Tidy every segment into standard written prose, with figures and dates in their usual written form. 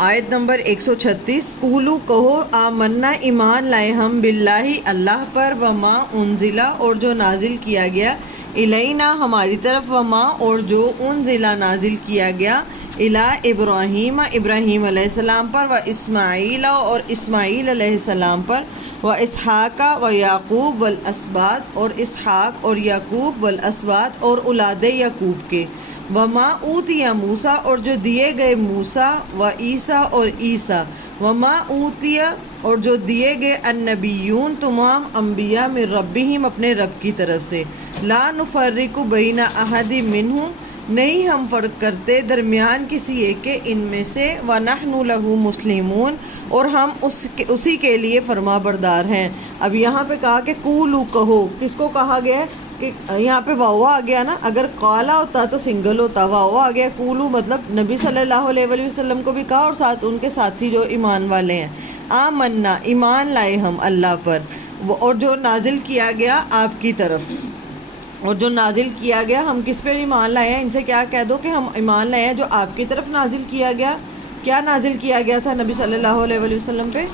آیت نمبر 136، قولو کہو آمنا ایمان لائے ہم باللہ اللہ پر، وما انزلہ اور جو نازل کیا گیا، الینا ہماری طرف، وما اور جو انزلہ نازل کیا گیا، الی ابراہیم ابراہیم علیہ السلام پر، و اسماعیل اور اسماعیل علیہ السلام پر، و اسحاق و یعقوب والاسباط اور اسحاق اور یعقوب والاسباط اور اولاد یعقوب کے، وما اوتی موسیٰ اور جو دیے گئے موسیٰ، و عیسیٰ اور عیسیٰ، وما اوتی اور جو دیے گئے النبیون تمام انبیاء من ربہم اپنے رب کی طرف سے، لا نفرق بین احد منہم نہیں ہم فرق کرتے درمیان کسی ایک کے ان میں سے، وَنَحْنُ لَهُ مُسْلِمُونَ اور ہم اسی کے لیے فرما بردار ہیں۔ اب یہاں پہ کہا کہ قولو کہو، کس کو کہا گیا ہے کہ یہاں پہ واو آ گیا نا، اگر قالا ہوتا تو سنگل ہوتا، واو آ گیا، قولو مطلب نبی صلی اللہ علیہ وآلہ وسلم کو بھی کہا اور ساتھ ان کے ساتھی جو ایمان والے ہیں۔ آمنا ایمان لائے ہم اللہ پر، اور جو نازل کیا گیا آپ کی طرف، اور جو نازل کیا گیا ہم کس پہ ایمان لائے ہیں، ان سے کیا کہہ دو کہ ہم ایمان لائے ہیں جو آپ کی طرف نازل کیا گیا۔ کیا نازل کیا گیا تھا نبی صلی اللہ علیہ وآلہ وسلم پہ؟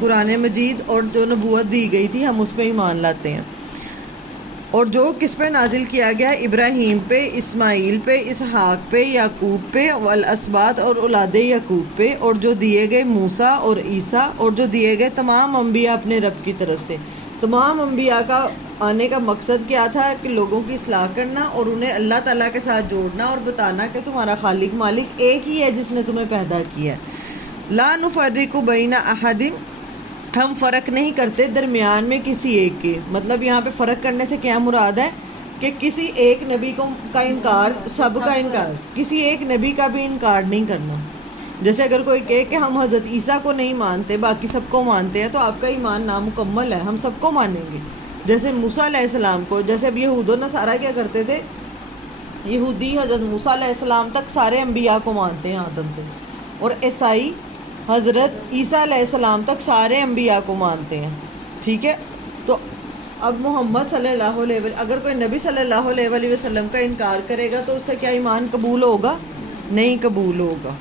قرآن مجید، اور جو نبوت دی گئی تھی ہم اس پہ ایمان لاتے ہیں۔ اور جو کس پہ نازل کیا گیا؟ ابراہیم پہ، اسماعیل پہ، اسحاق پہ، یعقوب پہ، والاسباط اور اولاد یعقوب پہ، اور جو دیے گئے موسیٰ اور عیسیٰ، اور جو دیے گئے تمام انبیاء اپنے رب کی طرف سے۔ تمام انبیاء کا آنے کا مقصد کیا تھا؟ کہ لوگوں کی اصلاح کرنا اور انہیں اللہ تعالیٰ کے ساتھ جوڑنا اور بتانا کہ تمہارا خالق مالک ایک ہی ہے جس نے تمہیں پیدا کیا ہے۔ لا نفرق بین احد ہم فرق نہیں کرتے درمیان میں کسی ایک کے، مطلب یہاں پہ فرق کرنے سے کیا مراد ہے کہ کسی ایک نبی کا انکار، سب کا انکار، کسی ایک نبی کا بھی انکار نہیں کرنا۔ جیسے اگر کوئی کہے کہ ہم حضرت عیسیٰ کو نہیں مانتے باقی سب کو مانتے ہیں، تو آپ کا ایمان نامکمل ہے، ہم سب کو مانیں گے۔ جیسے موسیٰ علیہ السلام کو، جیسے اب یہود و نصارہ کیا کرتے تھے، یہودی حضرت موسیٰ علیہ السلام تک سارے انبیاء کو مانتے ہیں آدم سے، اور عیسائی حضرت عیسیٰ علیہ السلام تک سارے انبیاء کو مانتے ہیں، ٹھیک ہے۔ تو اب محمد صلی اللہ علیہ وسلم، اگر کوئی نبی صلی اللہ علیہ وسلم کا انکار کرے گا تو اس سے کیا ایمان قبول ہوگا؟ نہیں قبول ہوگا۔